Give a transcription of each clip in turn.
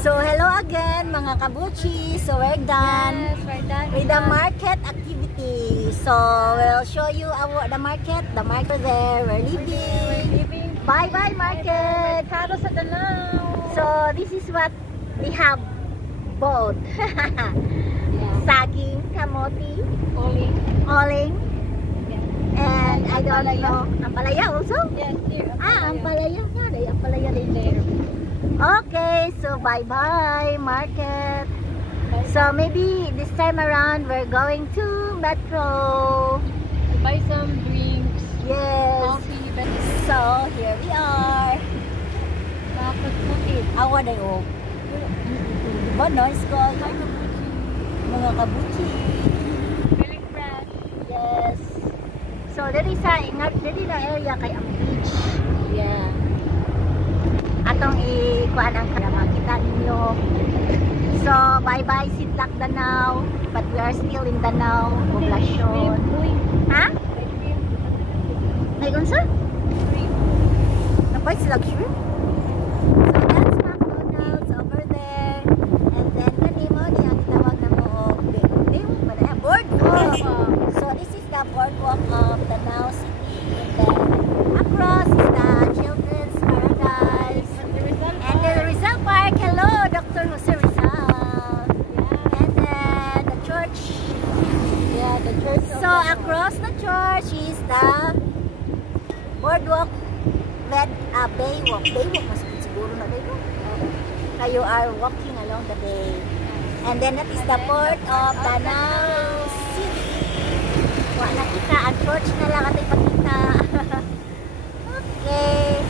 So hello again mga kabuchi. So we're done, with the market activity. So we'll show you the market there. We're leaving. Bye bye market. Karo sa Danao. So this is what we have bought. Saging, kamote, oling, and I don't know. Ampalaya also? Yes, dear. Ampalaya. Ampalaya din there. Okay, so bye-bye market. So maybe this time around we're going to Metro. Buy some drinks. Yes. Coffee. So here we are. Awa na yung diba nice ko? Mga kabuchi. Feeling fresh. Yes. So dali sa ingat, dali na area kay ang beach. Yeah. Atong ikuan ang makita ninyo. So bye bye Sitlak Danao, but we are still in Danao Poblacion. Ha? May unsa? Napay sila shrimp? So that's McDonald's over there. And then kanimo ni ang tawag na mo boardwalk. So this is the boardwalk of Danao City. And then across is the Children's Paradise. And then Rizal Park. Hello, Dr. Jose Rizal. And then the church. Yeah, the church. So across the church is the boardwalk. Baywalk. Baywalk mas siguro na dito. You are walking along the bay. And then that is the port of Danao City. Wala kita. Ang church na lang ating pakita. Okay.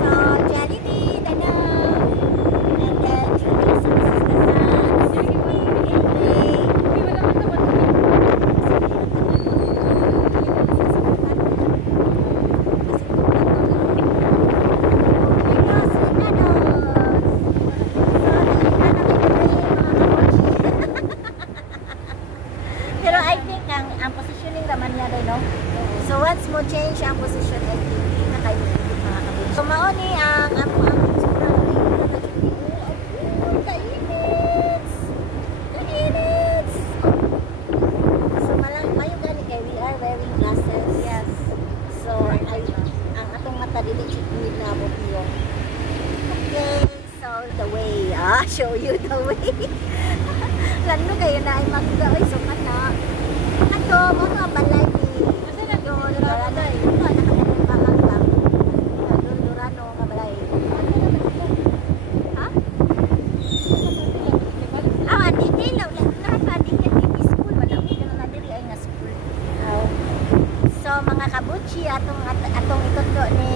So, Jollibee, Danao. And then, this is the Pero I think ang positioning naman niya rin, no? So once mo change ang position, I think hindi na kayo mga kabuchi. So mauni ang kainit! So mayo gani kay we are wearing glasses. Yes. So ang atong mata dili chikuid na mo piyo. Okay, so the way. Show you the way. Lalo kayo na ay mag-gawin so kana. Ato mo nga balay ni. Kasi na do Dorano ay. Nakakapagpahal lang. Dorano nga balay. Ha? Andito lang. Nakapadikin dito school. Wala ko na diri ay nga school. So mga kabuchi atong ituto ni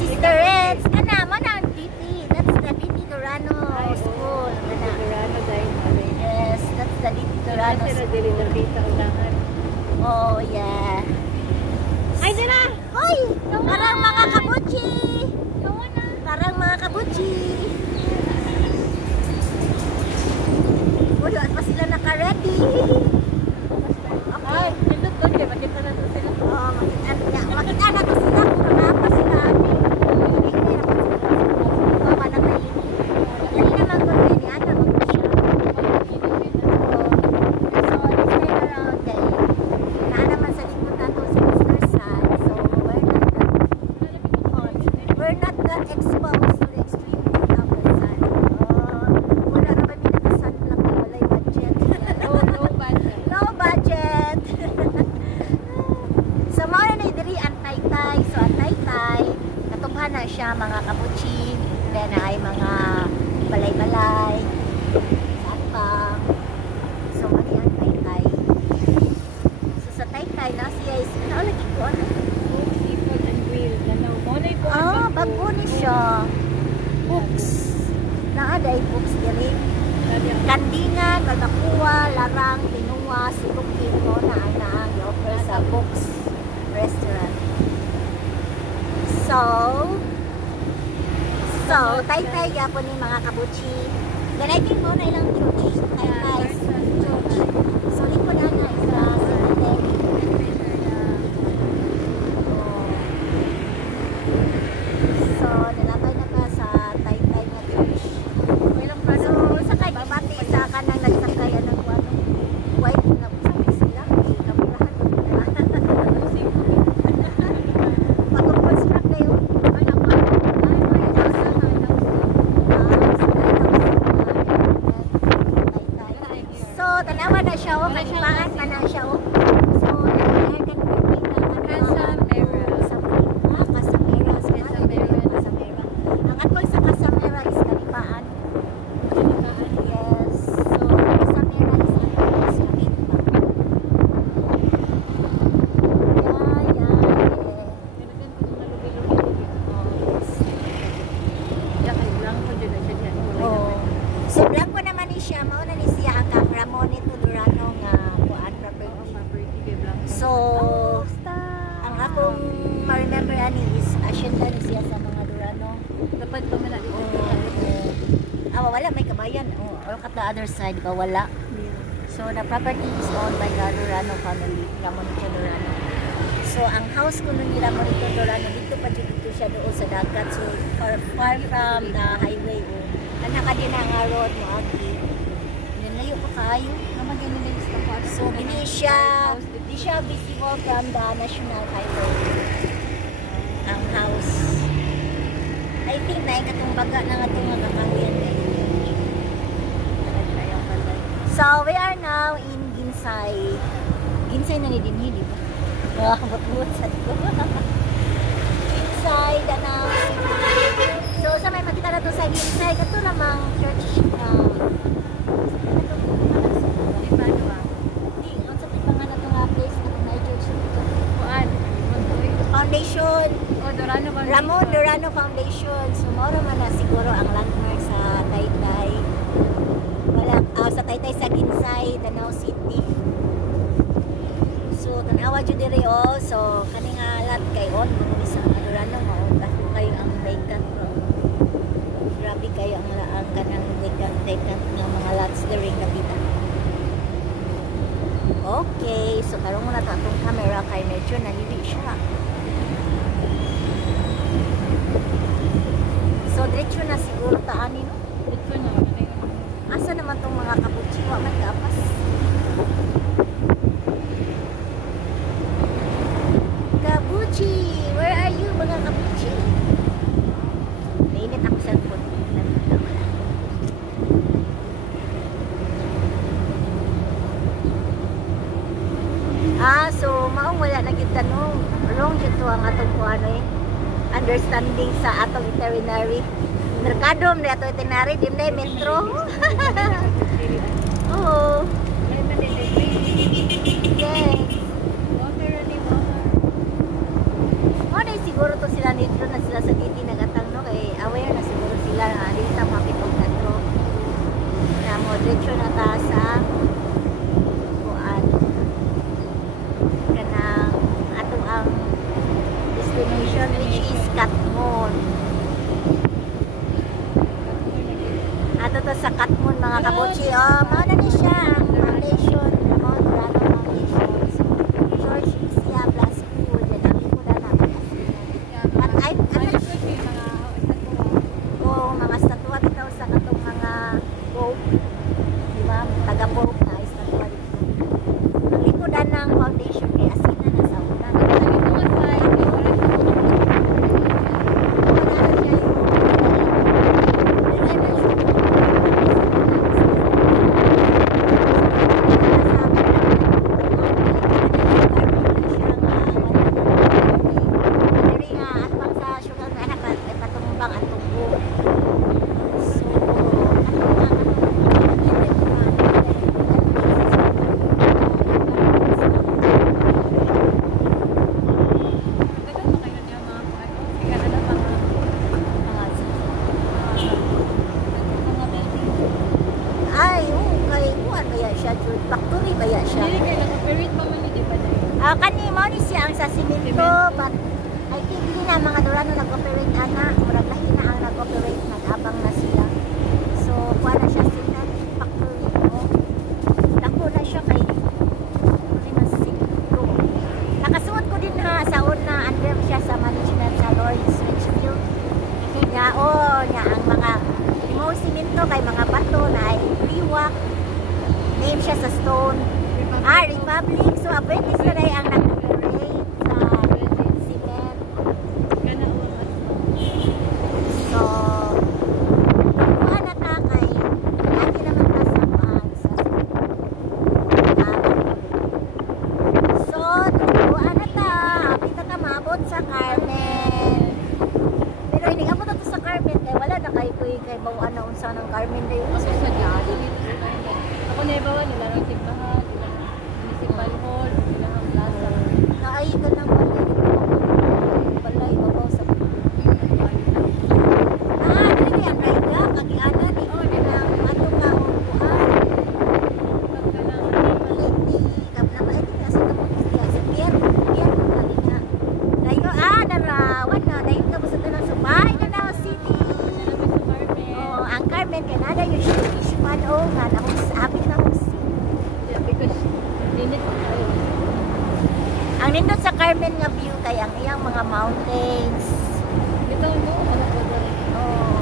Sister Reds. Kana man ang DT. That's the DT Dorano School. Dorano dahil Yes, that's the DT Dorano School. Oh, yeah. Ay, dira! Hoy! Parang mga kabuchi! Parang mga kabuchi! Wala pa sila naka-ready. Ay, nindot doon kayo. Makita na doon sila. Oh, makita na to sila kung mga pa sila. Na siya mga kabuchi, then ay mga balay-balay, sapang. So mali ang Taytay. So sa Taytay na siya is lagi ko ano? Seafood and grill. Bago ni siya. Books. Naaday books diri. Kandingan, Bagakuha, Larang, Tinua, Sulukin mo na ang i-offer sa books restaurant. So, Taytay yapon ni mga kabuchi. Then I think mo na ilang church. Taytay church. So, likod na sa cemetery. So, nilabay na pa sa blanco dyan na siya dyan. Oh. So blanco naman ni siya, mao na ni siya ang kang Ramon ito Durano nga kuan property. Property kay blanco. So ang akong ma-remember ani is asyenda ni siya sa mga Durano. Dapat pa man dito. Wala may kabayan. Or at the other side ba wala. So the property is owned by the Durano family, Ramonito Durano. So ang house ko nung ni Ramonito Durano dito pa dito siya doon sa dagat. So far from the highway. Anak din nga road mo agi. Nilayo pa kayo. Naman ganun din sa ko. So hindi siya visible from the national highway. Ang house. I think na ikatong baga na nga itong magkakawian kayo. So we are now in Ginsay. Ginsay na ni Dinhi, di ba? But sa ko. Ginsay, Danau. So sa may makita na to sa Ginsay, kato namang church na Foundation. Durano Ramon Durano Foundation. So moro man na siguro ang landmark sa Taytay. Sa Taytay sa Ginsay, Danau City. So tanawa jud diri so kani nga lot kay on mga isa Durano mao dako kayo ang vacant ro. Grabe kayo ang kanang vacant nga mga lots diri nakita. Okay, so karon mo na ta atong camera kay medyo nalili siya. So diretso na siguro taan no. Dito na. Asa naman tong mga kapuchi wa man kapas. Kapuchi, where are you mga kapuchi? Mainit ako sa phone. So maong wala na gyud tanong. Wrong gyud to ang atong kuano understanding sa atong itinerary. Merkado ni ato itinerary dimna metro. Oo. Yes. Mo siguro to sila nito na sila sa diti nagatang no kay aware na siguro sila na dili ta mapitong metro. Na mo diretso na ta sa kuan kanang atong ang destination which is Katmon. Ato to sa Katmon mga kabochi. Mao na ni siya ang foundation. Ramon Durano Foundation. So, George Isia Plus School. Yan ang liko na naman. But mga statua bitaw sa katong mga Pope. Diba? Taga-Pope na statua dito. Ang likodan ng foundation kay asina na sa una. Factory ba ya siya? Dili kay naka-permit pa man di ba dai? Kani mo ni siya ang sa simento, but I think hindi na mga Durano nag-operate ana, murag lahi na ang nag-operate, nag-abang na sila. So, kuha na siya cement factory mo. Dako na siya kay hindi mas simento. Nakasuot ko din na sa una, under siya sa management sa Lord's Richfield. Nya ang mga limo simento kay mga bato na ay liwak. Name siya sa stone. Republic. So, apprentice na rin ang nag-operate sa cement. So, nakuha na ta kay lagi naman ta sa paan sa so, nakuha na ta. Apit na ta maabot sa Carmen. Pero hindi ka po na to sa Carmen kaya wala na kayo kay bawaan na unsa ng Carmen na yun. Sa ako na ibawa nila ng simbahan, nila municipal hall, nila ang plaza. Naay ka ng balay babaw sa dili ang rider. nga akong sabi na akong Yeah, because init na tayo. ang nindot sa Carmen nga view kay ang iyang mga mountains. Ito mo, ano ko doon? Oh.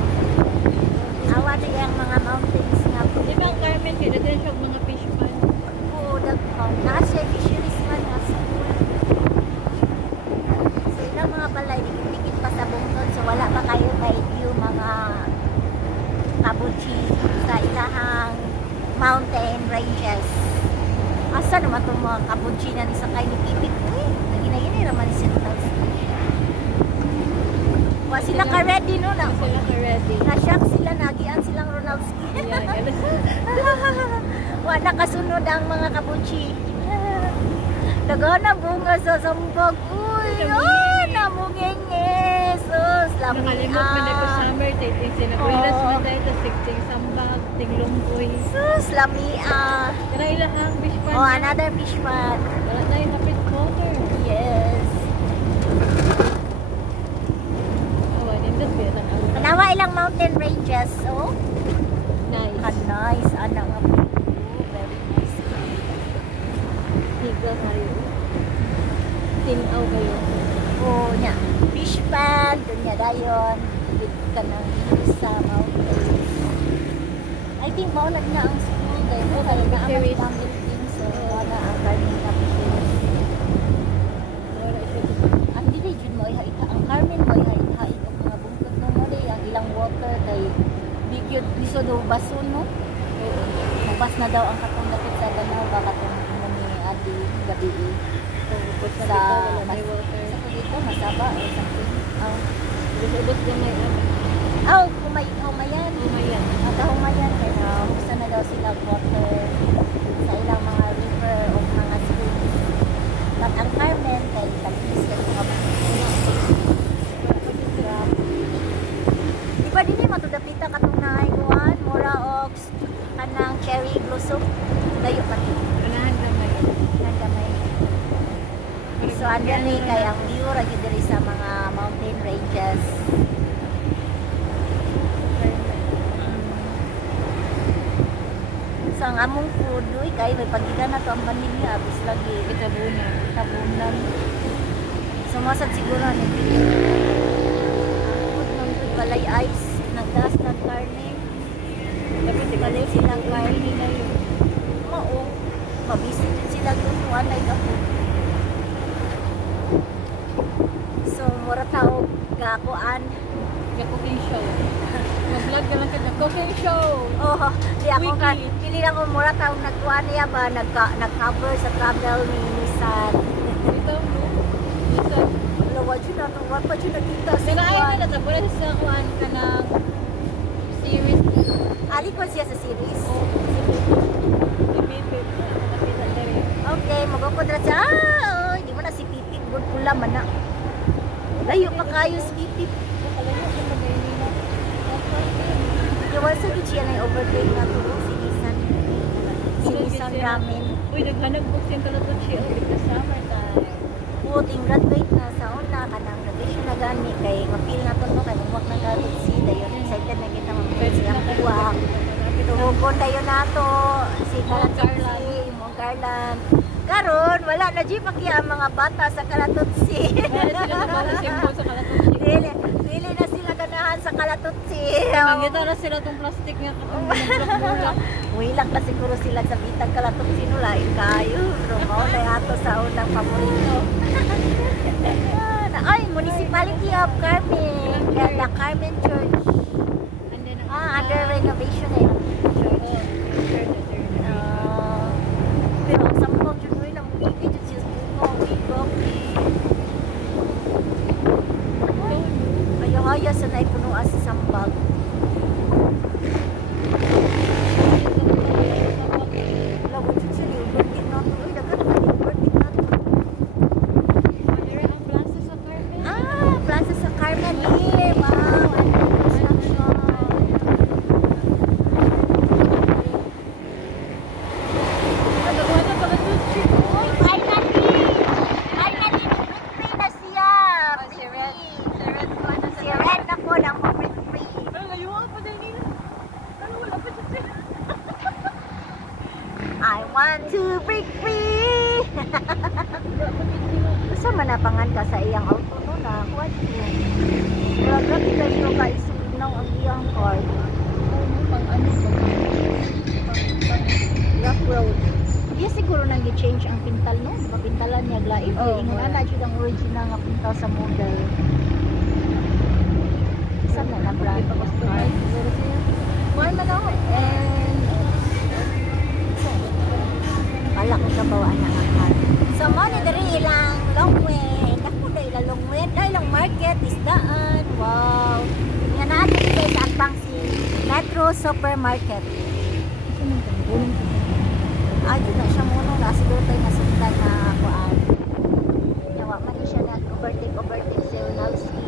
Awa na iyang mga mountains nga view. Di ba ang Carmen, kaya din siya mga fish pan? Oo, naa siya fisheries man nga school. So ilang mga balay, dikit pa sa bungtod. So wala pa kayo kay view mga kabuchi sa ilahang mountain ranges. Asa naman itong mga kabuchi na ni sakay ni Pipit? Uy, nagina-gina naman ni Sintal. Wa sila ka-ready no na. Sila ka ready. Na-shock sila, nagian silang Ronaldski. Yeah, ganun. Wa nakasunod ang mga kabuchi. Daghan na bunga sa sambag. Uy, namungingi. Sus, Nakalimot man ako lamia. summer, titing sinakuilas man tayo, tapos ting sambag, ting lungkoy. Sus, lamia. Kaya ilang ang fish pan. Oh, another fish pond. Wala tayo kapit water. Yes. Oh, nindot ba lang ang Kanawa ilang mountain ranges. Oh, nice. nice. Ana nga view. Very nice. Higa kayo. Tinaw kayo. Oh, nya. Fish pond. Doon niya dayon. Dito ka ng view sa mountains. I think maulan na ang school. Kaya Oh, kaya na ang fisheries. ibang building. So, wala ang Carmen na fisheries. Wala siya. Ang dili jud mo iha-iha. Ang Carmen mo iha-iha. Itong mga bungkod no mo di. Ang ilang water kay bigyo liso do basun no. Mabas na daw ang katong dapit sa Danau. Baka itong ni Adi gabi. Sa Sa may water. Sa dito, masaba or something. Oh. Ubus na may Oh, humayan. umayan. At humayan kaya buksan na daw sila water sa ilang mga river o mga streams. At ang Carmen kay tagis kay mga di ba din yung matudapita katong naay kuhan, mura og kanang cherry blossom. Layo pa din. Unahan na may. Nagamay. So andyan ni kay ang view ra gyud diri sa mga mountain ranges. So ang among food, uy, kay may pagidan na to ang pamilya, abis lagi tabunan. So masad siguro ni food ng balay ice, nagdas ng karne. Dapat Balay silang karne na yun. Mao, mabisit din sila doon, walay ka po. So mura tao gakuan. Cooking show. Mag-vlog ka lang ka ng cooking show. Oh, di ako ka, Wiki. pili lang ko mura taong nagkuha niya ba, nag-cover sa travel ni Nissan. Ito, no? Ito. Lawa dyan na, nawa pa dyan nakita sa Sinaay kuwan. na natapos na sa kuhaan ka ng series. Ali ko siya sa series. Oh, nakakita na rin. Okay, magkakudra siya. Ah, hindi mo na si Pipip, good pula man na. Layo pa kayo si Pipip. Nakalayo siya pa din nila. Iwan sa siya na yung overlay nga to, si Nissan. Si Nissan Ramen. Uy, naghanap box yung kalatot siya. It's summertime. Puting graduate na sa una ka nang graduation na gani kay mapil na to no kay magwak na gadot si dayon excited na kita mapil siya kuha. Tuhukon dayon nato si Kalatutsi, mo Garland. Karon wala na di paki ang mga bata sa Kalatutsi. Kaya sila nabala simple sa kalatot siya. Dili na sila ganahan sa Kalatutsi. Mangita na sila tong plastic nga katong bulak-bulak. Wilak na siguro sila sa bitag Kalatutsi no lain kayo. Pero mao na ato sa unang paborito. Ay, Municipality of Carmen. The Carmen Church. And then, Under renovation eh. Church. Pero ang sampang dyan rin ang movie dyan siya bukong. Ayaw-ayaw sa naipunuan sa sambag. Lawag dyan siya yung birthday na ito. Uy, dagat na yung birthday na ito. Plaza sa Carmen here. Wow, under construction. Uy, finally! Finally, free na siya. Si Red. Si Red na po lang mo free. kayo ka isugnaw ang iyang card. Pang ano ba? Rough road. Iya siguro nang i-change ang pintal no? Mapintalan niya glaib. Oh, Ingon wala. na jud ang original nga pintal sa model. Saan na brand? Ipa-customize siguro siya. Kuha man ako. And Wala ko kabawaan na ang card. So mo ni diri ilang long way. Dako na ilang long way. Dahil ilang market, isdaan. Wow. Nga natin guys sa atbang si Metro Supermarket. Ah, yun na siya muna. Siguro tayo nasundan na kuan. Yawa man siya nag-overtake si Ronalski.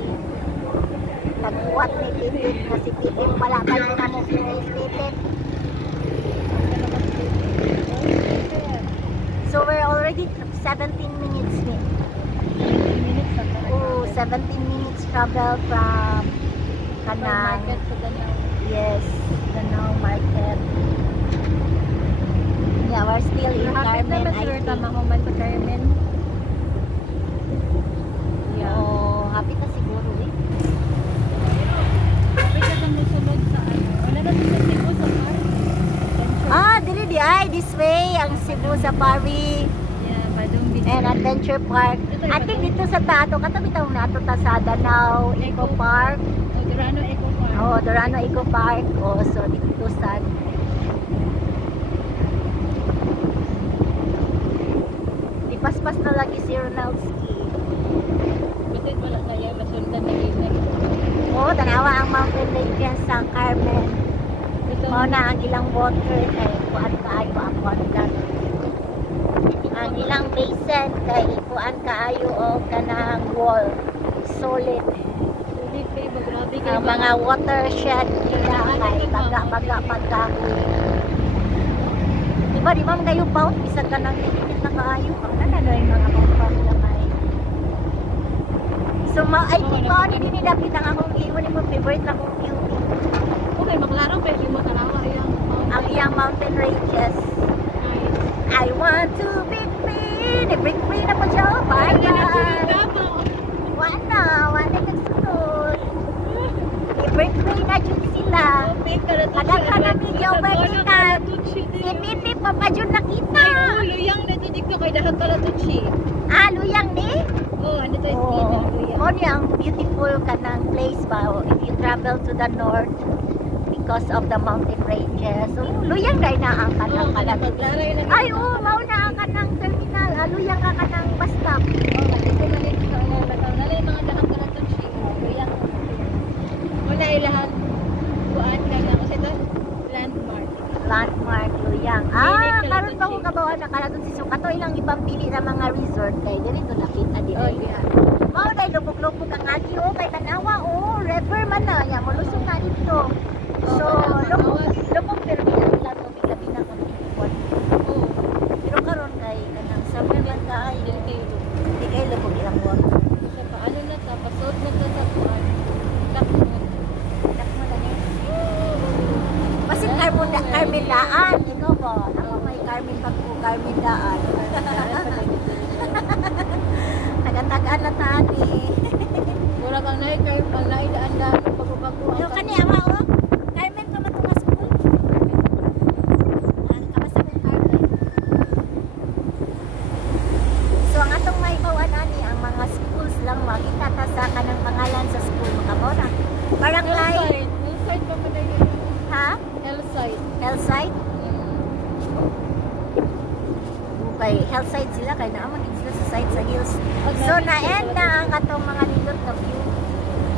Nagkuwat ni Titip na si Titip. Wala pa yung namo finish Titip. So we're already 17 minutes ni. 20 minutes na talaga. Oh, 17 minutes travel from Kanang. Market sa Danau. Yes, Danau Market. Yeah, we're still in Hapit Carmen, naman I sir, think. tama ko man sa Carmen. Yeah. Oh, happy ka siguro eh. Hapit na kami sunod sa ano. Wala na sa Cebu sa car. Ah, dili di ay this way ang Cebu Safari Yeah, Badong Beach. and Adventure Park. I think dito sa Tato, katabi taong nato ta sa Danau Eco Park. O, Durano Eco Park. Oh, Dorano Eco Park. Oh, so dito sa paspas na lagi si Ronalski. Bitin wala na yan, masundan na yun. Oh, tanawa ang mountain ranges sa Carmen. Ito, Mao na ang ilang water kay kuan kaayo ang contact. Ang ilang basin kay kuan kaayo o kanang wall solid. hindi kayo, grabe kayo. Ang mga watershed nila kay baga. Diba di ba kayo bout bisag ka nang init na kaayo ang nanalo yung mga bout lamay. So I think mo ni dinidapit ang akong iwan mo favorite na kong beauty. Okay, maklaro pero yung mga tanawa yung Ang iyang mountain ranges. I want to be free. Break free na po siya. Bye bye. Wala nagsunod. I-break free na dyan sila. Kadang ka na medyo vertical. Si Pipi pa pa dyan nakita. Luyang na ito dito kay dahat pala ito chi. Ah, luyang ni? Oh, ano ito yung Oh, luyang. mo niya ang beautiful kanang place ba if you travel to the north because of the mountain ranges. So, luyang dahil na ang kanang kalat. Ay, oh, mao na ang kanang terminal. Ah, luyang ka kanang bus stop. Wala ilahan. Kuan ka na kasi ito landmark. Landmark luyang. Ah, karon pa ko kabawan na kalaton si Sukato ilang ibang pili na mga resort kay dito lapit adi. Oh, yeah. Mao dai lubog-lubog ang agi oh kay tanawa oh, river man na ya molusong na dito. So, lubog pero di na lang mo bilabi na kon ikot. Oh, Pero karon kay kanang summer man kay dili kayo. di kay lubog ilang buwan. Sa paano na ta pasod na ta sa kuan. Takmo. Takmo na ni. Basit Carmen Daan, ikaw ba? Ako may Carmen Pagko, Carmen Daan. Taga-tagaan na tani. Mura kang naik kayo pang naidaan-daan pagbabago Yung kani ama o, Carmen ka matunga school. Kabasa mo Carmen. So ang atong may kawan ani ang mga schools lang makita ta sa kanang pangalan sa school makamo na. Parang like, Hillside pa pa tayo. ha? Hillside. Hillside? Okay, hillside sila kay naamon din sila sa side sa hills. So na-end na ang atong mga nindot na view.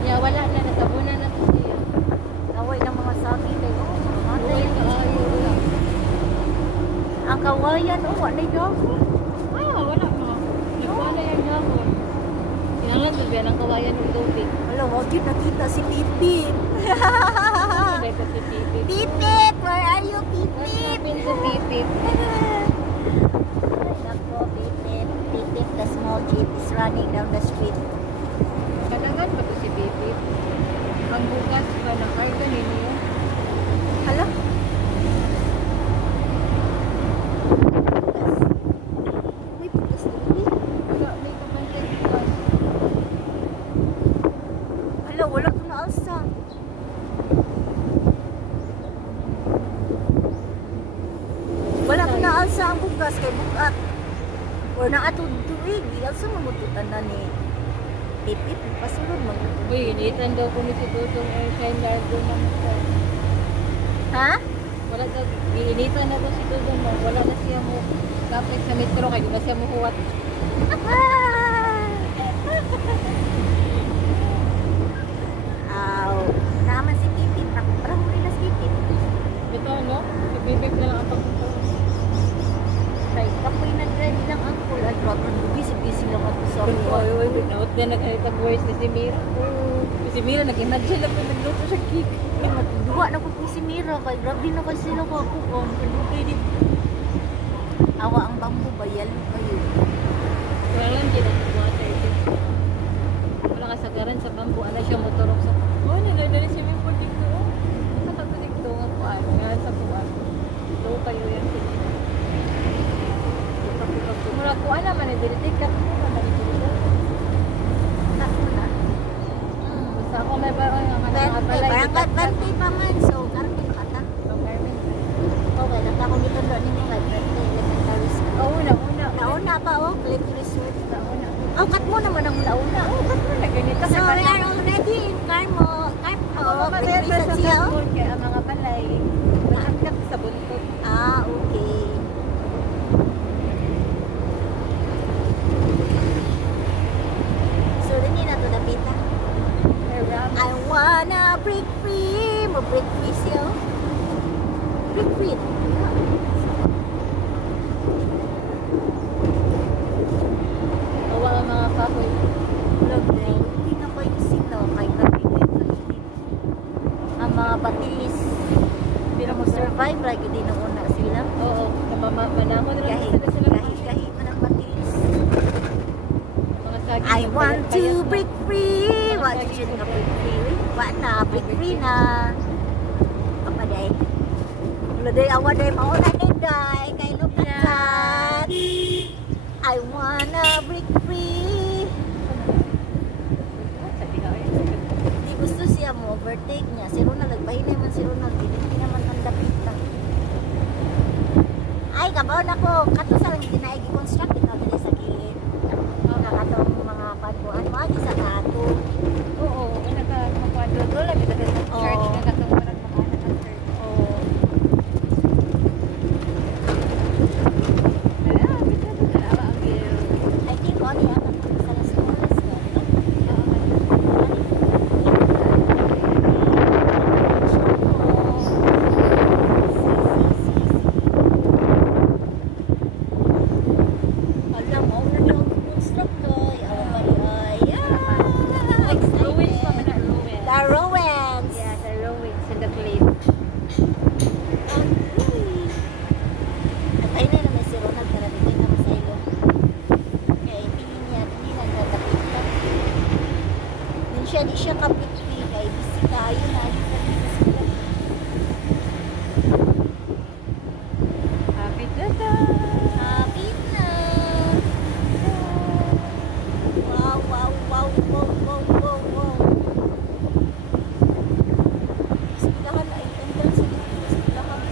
Yeah, wala na natabunan na to siya. Kaway ng mga sabi kay oh, Uy, matay. kaayo lang. Ang kawayan oh, wala dago. Ah, wala mo. Wala yung dahon. Kailangan bibigyan ng kawayan ng tubig. Wala, wag yun nakita si Pipip. Hindi ko si Pipip. Pipip, where are you Pipip? Pin si Pipip. Nako, Pipip. Pipip, the small jeep is running down the street. Kadagan ba to si Pipip? Ang bukas ba na karga ninyo? Hala? Uy, pulis dito. Wala, may kapantay bukas. Hala, wala ko na alsa. na atong tuig. Also mamututan na ni Pipip. Pasulod mamututan. Uy, initan daw ko ni si Tutong Airshine Largo naman ko. Ha? Wala daw, initan na daw si Tutong mo. Wala na siya mo kapag sa metro, kaya di na siya mo huwat. Aw, naman si Pipip. Parang rin na si Pipip. Ito, no? Si Bibig na lang ang pagpunta. Right, kapoy na ready lang ang pool. At Robert, busy lang ako sa Uy, uy, binaot na nagkalitag voice ni si Mira. Si Mira, nag-imagine lang kung nagluto siya cake. Duwa na ko si Mira. Kay grabe na kasi sila ko ako. Kalugay din. Awa ang bambu ba? Yalo kayo. Wala lang din ang water. Wala kasagaran sa bambu. Ano siya motorok sa... Oh, nilala si Mimpo dito. Nakatato dito nga po. Nga sa buwan. Ito kayo yan si Mira. Mula ko naman, dilitig ka po naman. Ako na. Basta ako may parang mga balay. Barangay birthday pa man. So, Carmen pata. Okay, nagkako dito doon yung mga birthday. Elementary school. Una. Nauna pa oh. Clip resort. Nauna. Oh, cut mo naman ang nauna. Oo, ba't mo na ganito? So, we are already in Carmo. Oo, Birthday sa sa siya. school, kaya ang mga balay. Nakakap sa buntot. Ah, okay. So, rin na to napita. I wanna break free. Mo break free siya. Break free. Awa ang mga kahoy. Lovely. Hindi na ko yung sino. Kay grabe ko yung kainit. Ang mga batilis. Pero mo survive lagi din ang una sila. Oo, manako na lang Kahit sila. kahit man ang batilis. Mga saging. I want to break free. What did you think of break free? What na? Break free na. Apa day? Wala day awa day mauna day day. Kay Luplat. I wanna break free. Di gusto siya mo overtake niya. Si Ronald, nagpahinay man si Ronald. Hindi naman ang dapita. Ay, kabaw na ko. Kato sa lang dinaig i-construct. Ito dali sa gilid. Kakatong mga paduan. Mga sa kato. Oo, nagkakakwado. Doon lang kita sa church. Oo. Nagkakawa ng mga anak ng church. Oo. Hala, bigla doon. Awa ang gil. I think only ako sa las oras ko. Alam mo, na yung construct ko. Awa pa rin ay. Ruins pa man na ruins. The Rowans. Yeah, the ruins in the cliff. At ayun na naman si Ronald para dito naman sa ilong. Kaya ipili niya, hindi lang natapit pa. Di siya kapit free. Kaya busy tayo na. Happy Dada! Happy na. Wow, wow, wow, wow, wow, wow, wow. Silahan na entrance sa dito. Silahan.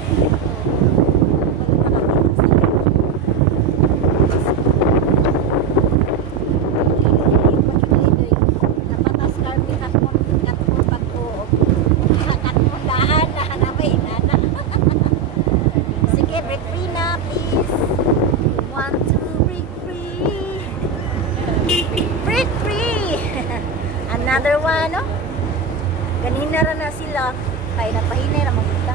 Napatas kami katmon pagko. Katmon dahan na hanapay na. Sige, break free na, please. Want to break free. Break free! Another one, no? Kanina rin na sila. Kaya napahinay na mamunta.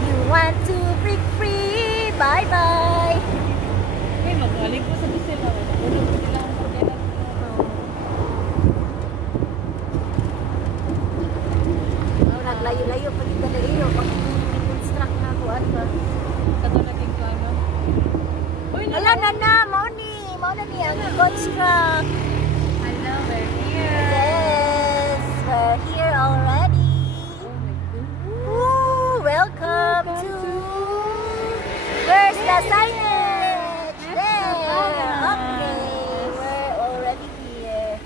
You want to break free. Bye-bye! Uy, magaling po sa bisila. Ulog ko sila ang pagkailan. Naglayo-layo pa kita na iyo. Pag-construct na ako. Ano ba? Kato naging kano. Uy, Wala na. Mauni ni ang construct. Hello, we're here. Yes, we're here already. Oh my God. Woo, welcome to... Where's the signage? There. Okay, we're already here.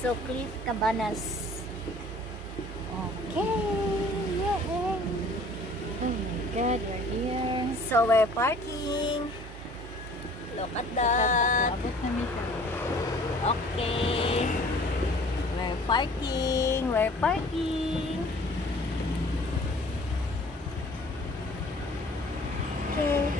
So, Cliff Cabanas. Okay, yay. Oh my God, we're here. So, we're parking. Look at that. Abot na mi siya. Okay. We're parking. We're parking. Okay.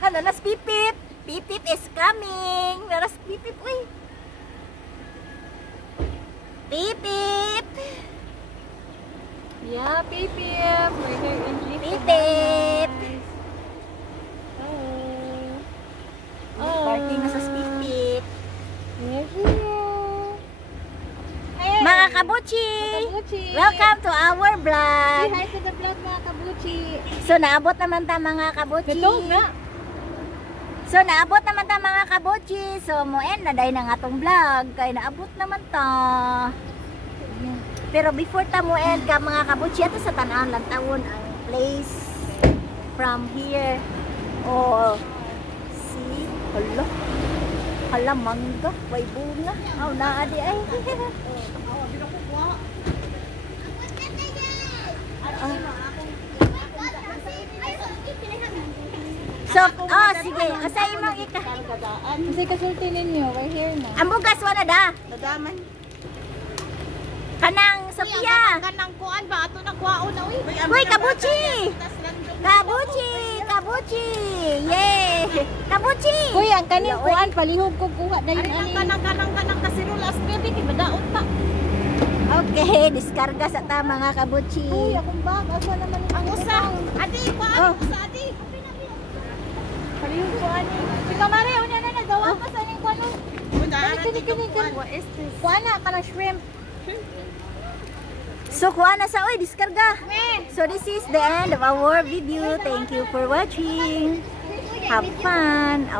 Hala, nas pipip. Pipip is coming. Naras pipip, uy. Pipip. Yeah, pipip. We're here in Jeep. Pipip. Oh. Parking na sa pipip. We're here. Hey. Mga kabuchi. Kabuchi. Welcome to our Say vlog. hi to the vlog mga kabuchi. So naabot naman ta mga kabuchi. Ito na. So naabot naman ta mga kabuchi. So moen na dahil na nga tong vlog kay naabot naman ta. Pero before ta moen ka mga kabuchi ato sa tanan lang tawon ang place from here. Oh. See? Hala. Hala mangga, way bunga. Aw naa di ay. So, oh, sige. Asa imong ika. Kasi kasulti ninyo. We're here na. Ang bugas wala da. Nadaman. Kanang Sophia. Kanang kuan ba ato nagwaon na uy. Uy, kabuchi. Kabuchi, kabuchi. Yay. Kabuchi. Uy, ang kaning kuan palihog ko kuha na Ari yun lang ani. kanang kasirul asrebi kay madaot pa. Okay, diskarga sa ta mga kabuchi. Uy, akong bag. Asa naman Ang usa. Adi kuan Oh. usa adi. palihog ko ani. Ikaw mare, una na nagawa pa sa ning kuan. Kini. What is this? Kuan na kanang shrimp. So, kuha na sa oy, diskarga. So, this is the end of our video. Thank you for watching. Have fun.